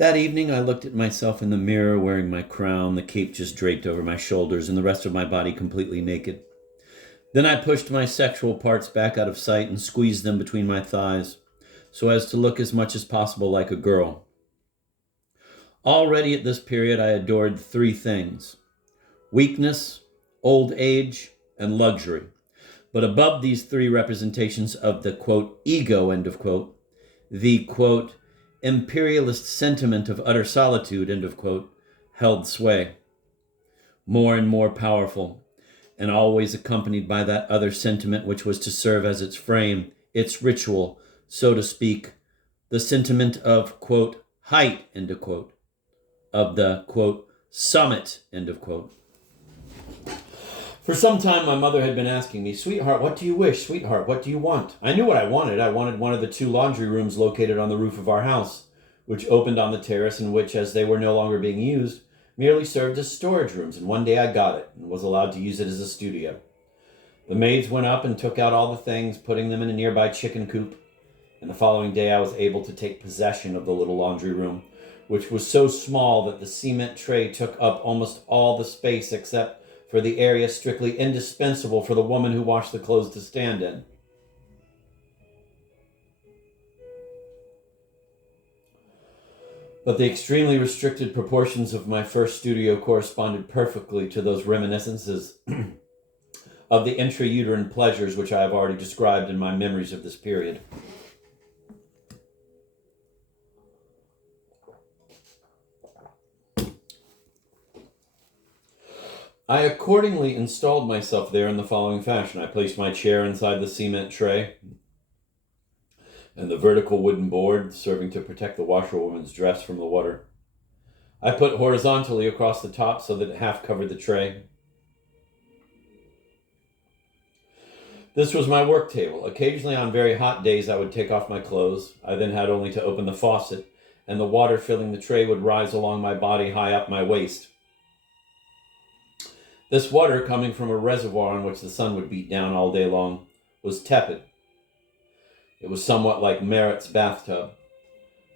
That evening, I looked at myself in the mirror wearing my crown, the cape just draped over my shoulders, and the rest of my body completely naked. Then I pushed my sexual parts back out of sight and squeezed them between my thighs, so as to look as much as possible like a girl. Already at this period, I adored three things: weakness, old age, and luxury. But above these three representations of the, quote, ego, end of quote, the, quote, imperialist sentiment of utter solitude, end of quote, held sway. More and more powerful, and always accompanied by that other sentiment which was to serve as its frame, its ritual, so to speak, the sentiment of, quote, height, end of quote, of the, quote, summit, end of quote. For some time, my mother had been asking me, "Sweetheart, what do you wish? Sweetheart, what do you want?" I knew what I wanted. I wanted one of the two laundry rooms located on the roof of our house, which opened on the terrace and which, as they were no longer being used, merely served as storage rooms. And one day I got it and was allowed to use it as a studio. The maids went up and took out all the things, putting them in a nearby chicken coop. And the following day I was able to take possession of the little laundry room, which was so small that the cement tray took up almost all the space except for the area strictly indispensable for the woman who washed the clothes to stand in. But the extremely restricted proportions of my first studio corresponded perfectly to those reminiscences of the intrauterine pleasures which I have already described in my memories of this period. I accordingly installed myself there in the following fashion. I placed my chair inside the cement tray and the vertical wooden board serving to protect the washerwoman's dress from the water. I put horizontally across the top so that it half covered the tray. This was my work table. Occasionally on very hot days I would take off my clothes. I then had only to open the faucet, and the water filling the tray would rise along my body high up my waist. This water, coming from a reservoir on which the sun would beat down all day long, was tepid. It was somewhat like Merritt's bathtub.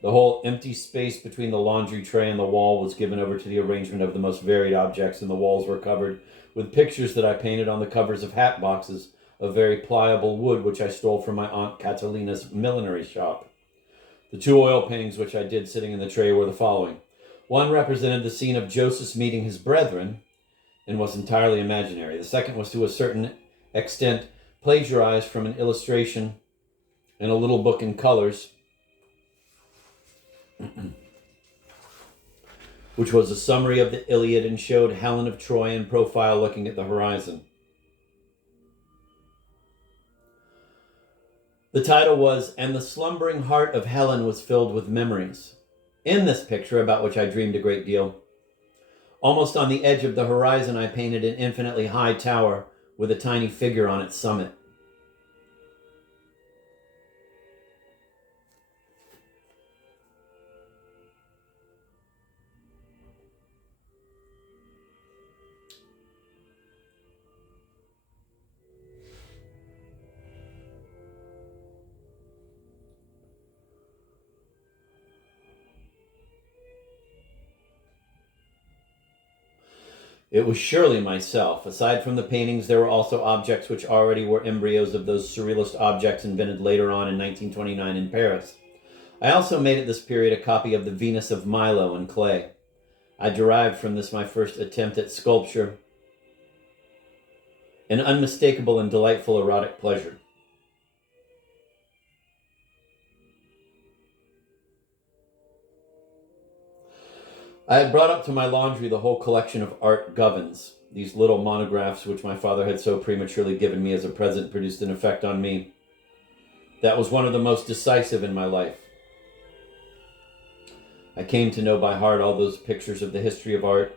The whole empty space between the laundry tray and the wall was given over to the arrangement of the most varied objects, and the walls were covered with pictures that I painted on the covers of hat boxes of very pliable wood which I stole from my Aunt Catalina's millinery shop. The two oil paintings which I did sitting in the tray were the following. One represented the scene of Joseph meeting his brethren and was entirely imaginary. The second was to a certain extent plagiarized from an illustration in a little book in colors, which was a summary of the Iliad and showed Helen of Troy in profile looking at the horizon. The title was, "And the slumbering heart of Helen was filled with memories." In this picture, about which I dreamed a great deal, almost on the edge of the horizon, I painted an infinitely high tower with a tiny figure on its summit. It was surely myself. Aside from the paintings, there were also objects which already were embryos of those surrealist objects invented later on in 1929 in Paris. I also made at this period a copy of the Venus of Milo in clay. I derived from this my first attempt at sculpture, an unmistakable and delightful erotic pleasure. I had brought up to my laundry the whole collection of Art Govins. These little monographs which my father had so prematurely given me as a present produced an effect on me that was one of the most decisive in my life. I came to know by heart all those pictures of the history of art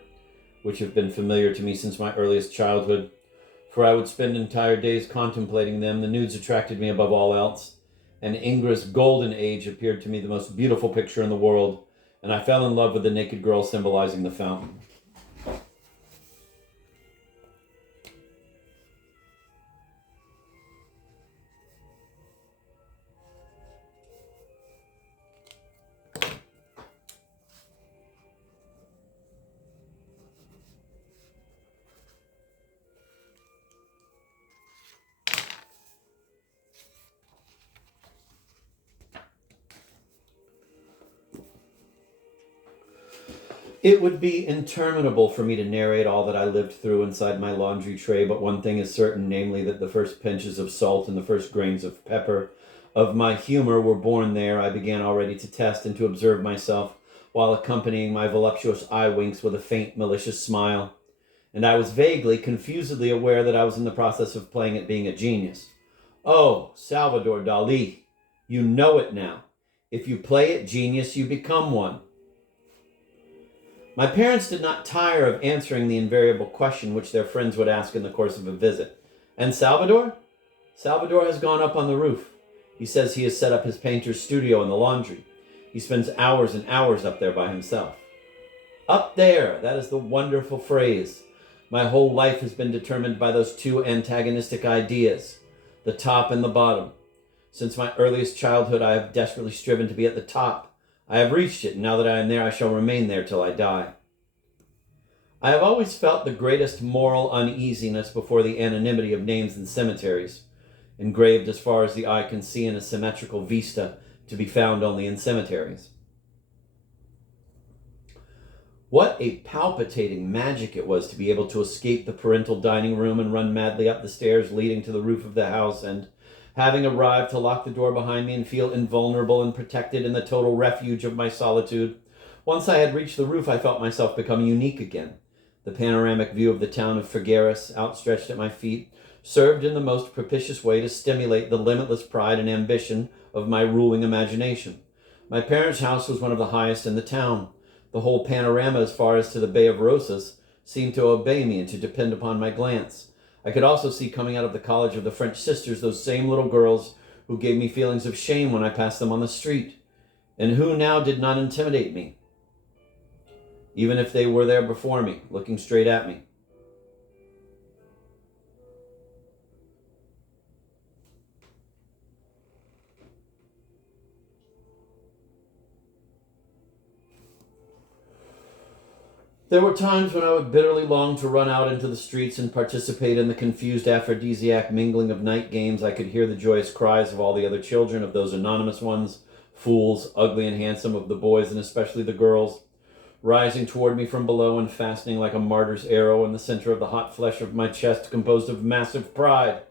which have been familiar to me since my earliest childhood, for I would spend entire days contemplating them. The nudes attracted me above all else, and Ingra's Golden Age appeared to me the most beautiful picture in the world, and I fell in love with the naked girl symbolizing the fountain. It would be interminable for me to narrate all that I lived through inside my laundry tray, but one thing is certain, namely that the first pinches of salt and the first grains of pepper of my humor were born there. I began already to test and to observe myself, while accompanying my voluptuous eye winks with a faint, malicious smile. And I was vaguely, confusedly aware that I was in the process of playing at being a genius. Oh, Salvador Dali, you know it now. If you play at genius, you become one. My parents did not tire of answering the invariable question which their friends would ask in the course of a visit. And Salvador? Salvador has gone up on the roof. He says he has set up his painter's studio in the laundry. He spends hours and hours up there by himself. Up there, that is the wonderful phrase. My whole life has been determined by those two antagonistic ideas, the top and the bottom. Since my earliest childhood, I have desperately striven to be at the top. I have reached it, and now that I am there, I shall remain there till I die. I have always felt the greatest moral uneasiness before the anonymity of names in cemeteries, engraved as far as the eye can see in a symmetrical vista to be found only in cemeteries. What a palpitating magic it was to be able to escape the parental dining room and run madly up the stairs leading to the roof of the house, and having arrived, to lock the door behind me and feel invulnerable and protected in the total refuge of my solitude. Once I had reached the roof, I felt myself become unique again. The panoramic view of the town of Figueres, outstretched at my feet, served in the most propitious way to stimulate the limitless pride and ambition of my ruling imagination. My parents' house was one of the highest in the town. The whole panorama, as far as to the Bay of Rosas, seemed to obey me and to depend upon my glance. I could also see coming out of the College of the French Sisters those same little girls who gave me feelings of shame when I passed them on the street, and who now did not intimidate me, even if they were there before me, looking straight at me. There were times when I would bitterly long to run out into the streets and participate in the confused aphrodisiac mingling of night games. I could hear the joyous cries of all the other children, of those anonymous ones, fools, ugly and handsome, of the boys and especially the girls, rising toward me from below and fastening like a martyr's arrow in the center of the hot flesh of my chest, composed of massive pride.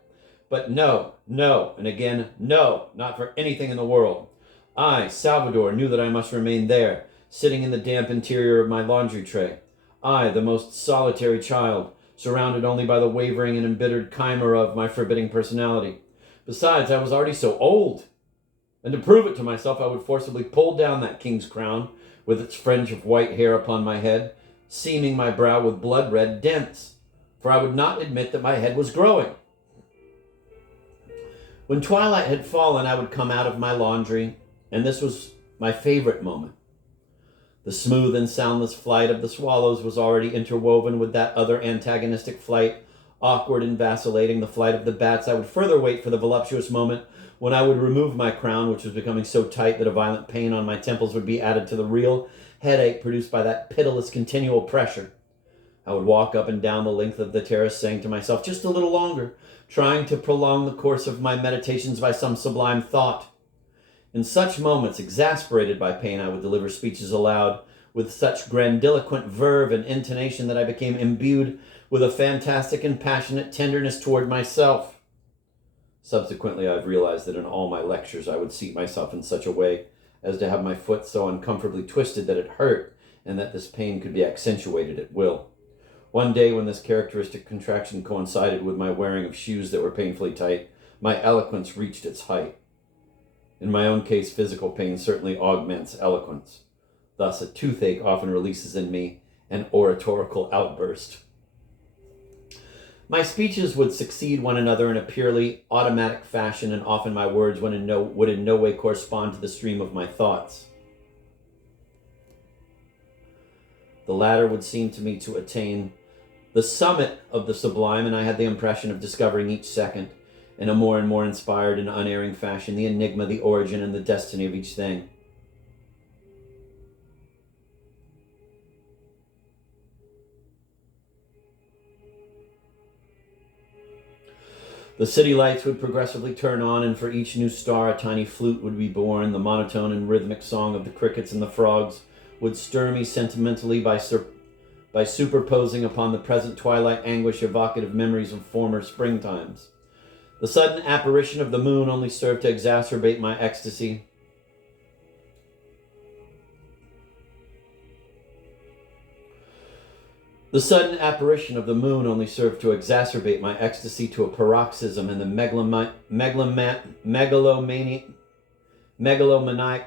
But no, and again, no, not for anything in the world. I, Salvador, knew that I must remain there, sitting in the damp interior of my laundry tray. I, the most solitary child, surrounded only by the wavering and embittered chimera of my forbidding personality. Besides, I was already so old. And to prove it to myself, I would forcibly pull down that king's crown, with its fringe of white hair upon my head, seaming my brow with blood-red dents, for I would not admit that my head was growing. When twilight had fallen, I would come out of my laundry, and this was my favorite moment. The smooth and soundless flight of the swallows was already interwoven with that other antagonistic flight, awkward and vacillating, the flight of the bats. I would further wait for the voluptuous moment when I would remove my crown, which was becoming so tight that a violent pain on my temples would be added to the real headache produced by that pitiless continual pressure. I would walk up and down the length of the terrace, saying to myself, just a little longer, trying to prolong the course of my meditations by some sublime thought. In such moments, exasperated by pain, I would deliver speeches aloud with such grandiloquent verve and intonation that I became imbued with a fantastic and passionate tenderness toward myself. Subsequently, I've realized that in all my lectures I would seat myself in such a way as to have my foot so uncomfortably twisted that it hurt, and that this pain could be accentuated at will. One day, when this characteristic contraction coincided with my wearing of shoes that were painfully tight, my eloquence reached its height. In my own case, physical pain certainly augments eloquence. Thus, a toothache often releases in me an oratorical outburst. My speeches would succeed one another in a purely automatic fashion, and often my words would in no way correspond to the stream of my thoughts. The latter would seem to me to attain the summit of the sublime, and I had the impression of discovering each second, in a more and more inspired and unerring fashion, the enigma, the origin, and the destiny of each thing. The city lights would progressively turn on, and for each new star a tiny flute would be born. The monotone and rhythmic song of the crickets and the frogs would stir me sentimentally by superposing upon the present twilight anguish evocative memories of former springtimes. The sudden apparition of the moon only served to exacerbate my ecstasy. The sudden apparition of the moon only served to exacerbate my ecstasy to a paroxysm, and the megalomaniac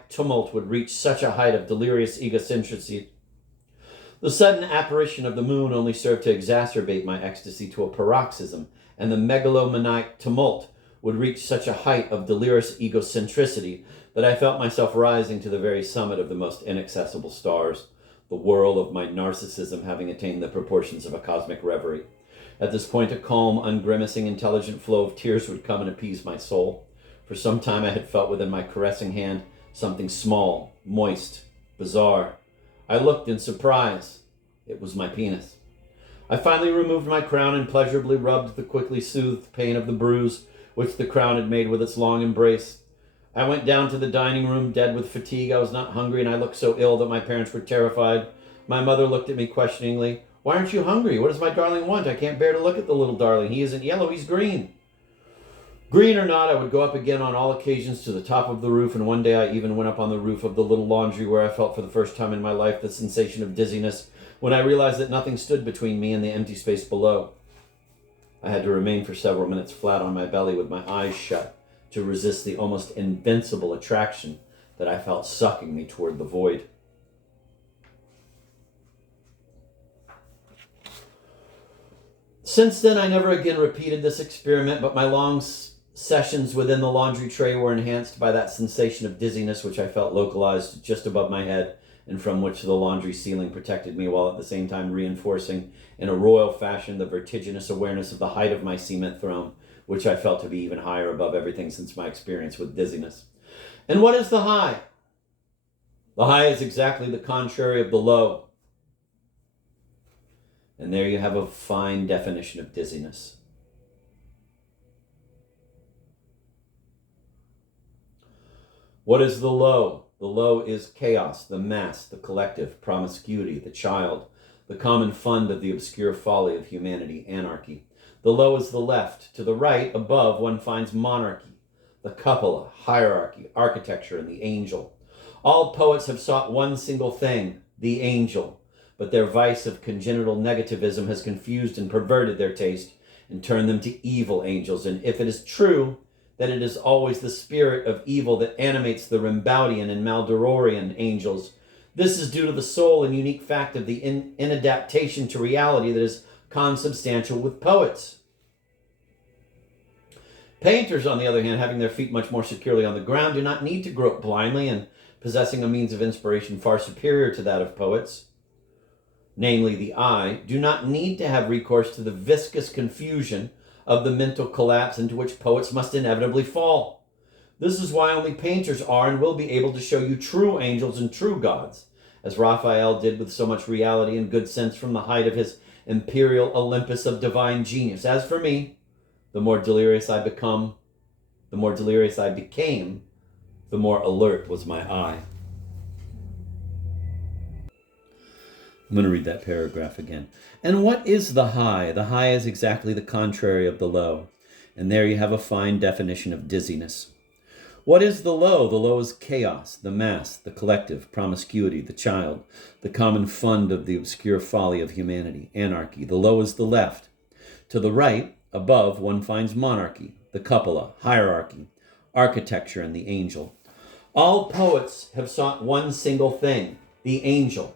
tumult would reach such a height of delirious egocentricity. The sudden apparition of the moon only served to exacerbate my ecstasy to a paroxysm, and the megalomaniac tumult would reach such a height of delirious egocentricity that I felt myself rising to the very summit of the most inaccessible stars, the whirl of my narcissism having attained the proportions of a cosmic reverie. At this point, a calm, ungrimacing, intelligent flow of tears would come and appease my soul. For some time I had felt within my caressing hand something small, moist, bizarre. I looked in surprise. It was my penis. I finally removed my crown and pleasurably rubbed the quickly soothed pain of the bruise which the crown had made with its long embrace. I went down to the dining room, dead with fatigue. I was not hungry, and I looked so ill that my parents were terrified. My mother looked at me questioningly. "Why aren't you hungry? What does my darling want? I can't bear to look at the little darling. He isn't yellow, he's green." Green or not, I would go up again on all occasions to the top of the roof, and one day I even went up on the roof of the little laundry where I felt for the first time in my life the sensation of dizziness when I realized that nothing stood between me and the empty space below. I had to remain for several minutes flat on my belly with my eyes shut to resist the almost invincible attraction that I felt sucking me toward the void. Since then, I never again repeated this experiment, but my long sessions within the laundry tray were enhanced by that sensation of dizziness which I felt localized just above my head and from which the laundry ceiling protected me, while at the same time reinforcing in a royal fashion the vertiginous awareness of the height of my cement throne, which I felt to be even higher above everything since my experience with dizziness. And what is the high? The high is exactly the contrary of the low. And there you have a fine definition of dizziness. What is the low? The low is chaos, the mass, the collective, promiscuity, the child, the common fund of the obscure folly of humanity, anarchy. The low is the left. To the right, above, one finds monarchy, the cupola, hierarchy, architecture, and the angel. All poets have sought one single thing, the angel, but their vice of congenital negativism has confused and perverted their taste and turned them to evil angels. And if it is true that it is always the spirit of evil that animates the Rimbautian and Maldororian angels, this is due to the sole and unique fact of the inadaptation to reality that is consubstantial with poets. Painters, on the other hand, having their feet much more securely on the ground, do not need to grope blindly, and possessing a means of inspiration far superior to that of poets, namely the eye, do not need to have recourse to the viscous confusion of the mental collapse into which poets must inevitably fall. This is why only painters are and will be able to show you true angels and true gods, as Raphael did with so much reality and good sense from the height of his imperial Olympus of divine genius. As for me, the more delirious I became, the more alert was my eye. I'm going to read that paragraph again. And what is the high? The high is exactly the contrary of the low. And there you have a fine definition of dizziness. What is the low? The low is chaos, the mass, the collective, promiscuity, the child, the common fund of the obscure folly of humanity, anarchy. The low is the left. To the right, above, one finds monarchy, the cupola, hierarchy, architecture, and the angel. All poets have sought one single thing, the angel.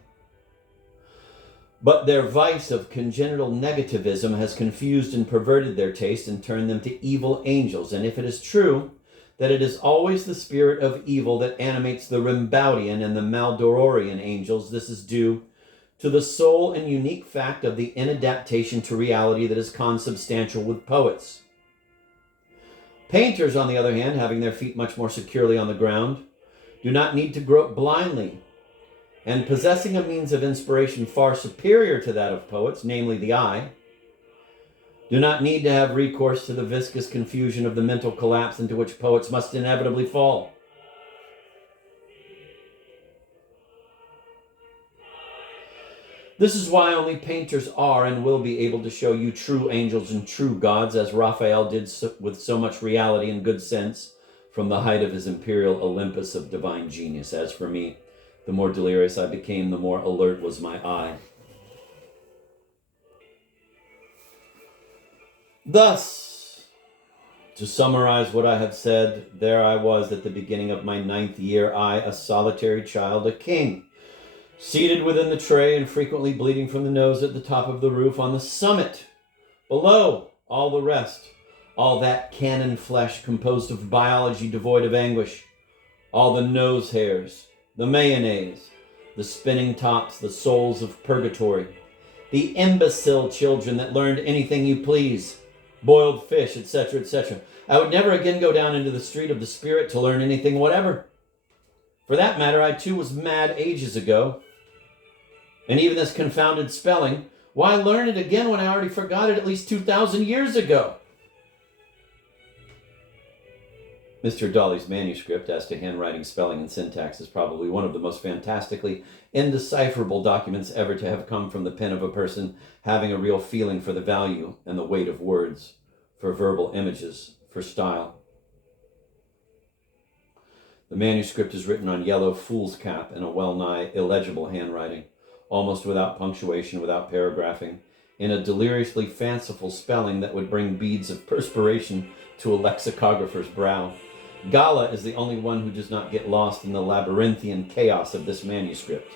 But their vice of congenital negativism has confused and perverted their taste and turned them to evil angels. And if it is true that it is always the spirit of evil that animates the Rimbautian and the Maldororian angels, this is due to the sole and unique fact of the inadaptation to reality that is consubstantial with poets. Painters, on the other hand, having their feet much more securely on the ground, do not need to grope blindly, and possessing a means of inspiration far superior to that of poets, namely the eye, do not need to have recourse to the viscous confusion of the mental collapse into which poets must inevitably fall. This is why only painters are and will be able to show you true angels and true gods, as Raphael did with so much reality and good sense from the height of his imperial Olympus of divine genius. As for me, the more delirious I became, the more alert was my eye. Thus, to summarize what I have said, there I was at the beginning of my 9th year, I, a solitary child, a king, seated within the tray and frequently bleeding from the nose at the top of the roof on the summit. Below, all the rest, all that cannon flesh composed of biology devoid of anguish, all the nose hairs, the mayonnaise, the spinning tops, the souls of purgatory, the imbecile children that learned anything you please, boiled fish, etc., etc. I would never again go down into the street of the spirit to learn anything whatever. For that matter, I too was mad ages ago. And even this confounded spelling, why learn it again when I already forgot it at least 2,000 years ago? Mr. Dali's manuscript as to handwriting, spelling, and syntax is probably one of the most fantastically indecipherable documents ever to have come from the pen of a person having a real feeling for the value and the weight of words, for verbal images, for style. The manuscript is written on yellow foolscap in a well-nigh illegible handwriting, almost without punctuation, without paragraphing, in a deliriously fanciful spelling that would bring beads of perspiration to a lexicographer's brow. Gala is the only one who does not get lost in the labyrinthian chaos of this manuscript.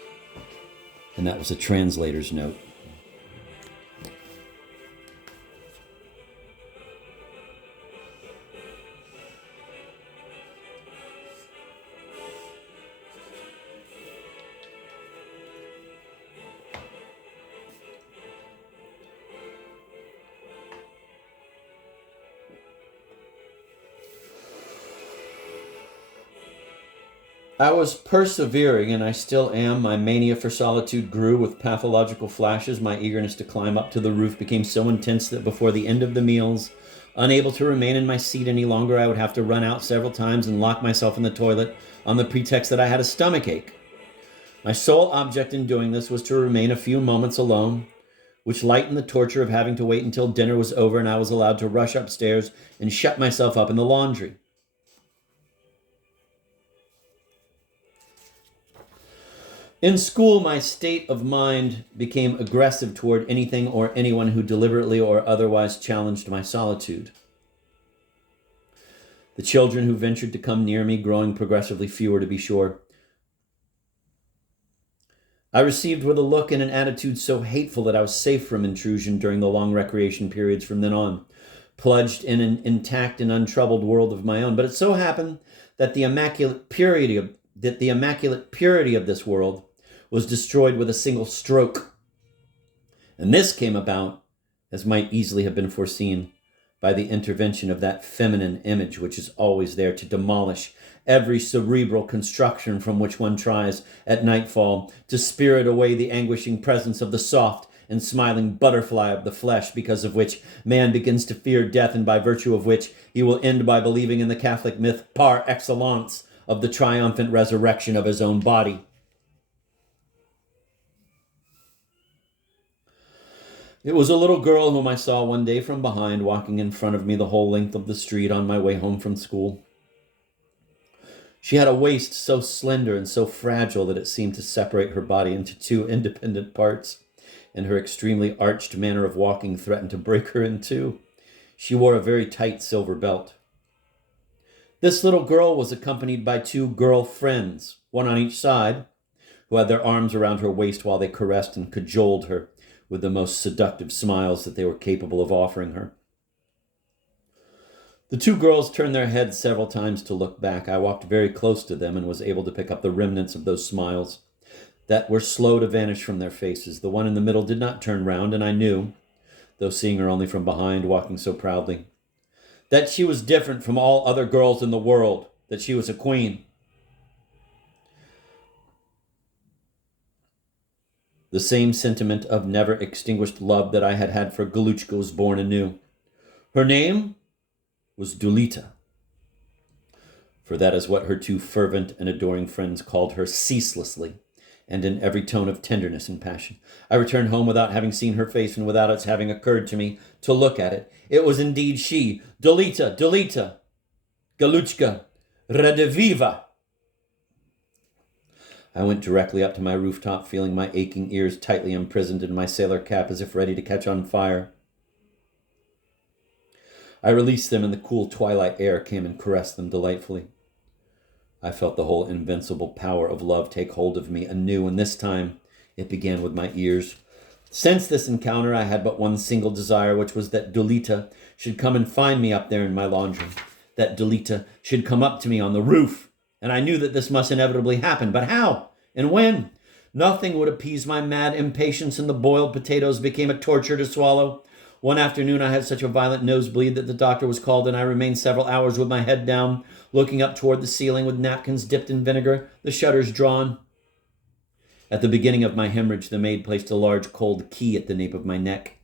And that was a translator's note. I was persevering, and I still am. My mania for solitude grew with pathological flashes. My eagerness to climb up to the roof became so intense that before the end of the meals, unable to remain in my seat any longer, I would have to run out several times and lock myself in the toilet on the pretext that I had a stomachache. My sole object in doing this was to remain a few moments alone, which lightened the torture of having to wait until dinner was over and I was allowed to rush upstairs and shut myself up in the laundry. In school, my state of mind became aggressive toward anything or anyone who deliberately or otherwise challenged my solitude. The children who ventured to come near me, growing progressively fewer to be sure, I received with a look and an attitude so hateful that I was safe from intrusion during the long recreation periods from then on, plunged in an intact and untroubled world of my own. But it so happened that the immaculate purity of this world was destroyed with a single stroke. And this came about, as might easily have been foreseen, by the intervention of that feminine image which is always there to demolish every cerebral construction from which one tries at nightfall to spirit away the anguishing presence of the soft and smiling butterfly of the flesh, because of which man begins to fear death, and by virtue of which he will end by believing in the Catholic myth par excellence of the triumphant resurrection of his own body. It was a little girl whom I saw one day from behind, walking in front of me the whole length of the street on my way home from school. She had a waist so slender and so fragile that it seemed to separate her body into two independent parts, and her extremely arched manner of walking threatened to break her in two. She wore a very tight silver belt. This little girl was accompanied by two girl friends, one on each side, who had their arms around her waist while they caressed and cajoled her with the most seductive smiles that they were capable of offering her. The two girls turned their heads several times to look back. I walked very close to them and was able to pick up the remnants of those smiles that were slow to vanish from their faces. The one in the middle did not turn round, and I knew, though seeing her only from behind, walking so proudly, that she was different from all other girls in the world, that she was a queen. The same sentiment of never extinguished love that I had had for Galuchka was born anew. Her name was Dulita, for that is what her two fervent and adoring friends called her ceaselessly, and in every tone of tenderness and passion. I returned home without having seen her face and without its having occurred to me to look at it. It was indeed she, Dolita, Galuchka, Rediviva. I went directly up to my rooftop, feeling my aching ears tightly imprisoned in my sailor cap as if ready to catch on fire. I released them, and the cool twilight air came and caressed them delightfully. I felt the whole invincible power of love take hold of me anew, and this time it began with my ears. Since this encounter, I had but one single desire, which was that Dolita should come and find me up there in my laundry, that Dolita should come up to me on the roof. And I knew that this must inevitably happen, but how and when? Nothing would appease my mad impatience, and the boiled potatoes became a torture to swallow. One afternoon I had such a violent nosebleed that the doctor was called, and I remained several hours with my head down, looking up toward the ceiling with napkins dipped in vinegar, the shutters drawn. At the beginning of my hemorrhage, the maid placed a large cold key at the nape of my neck,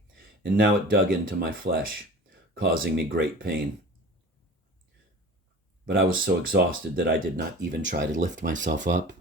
and now it dug into my flesh, causing me great pain. But I was so exhausted that I did not even try to lift myself up.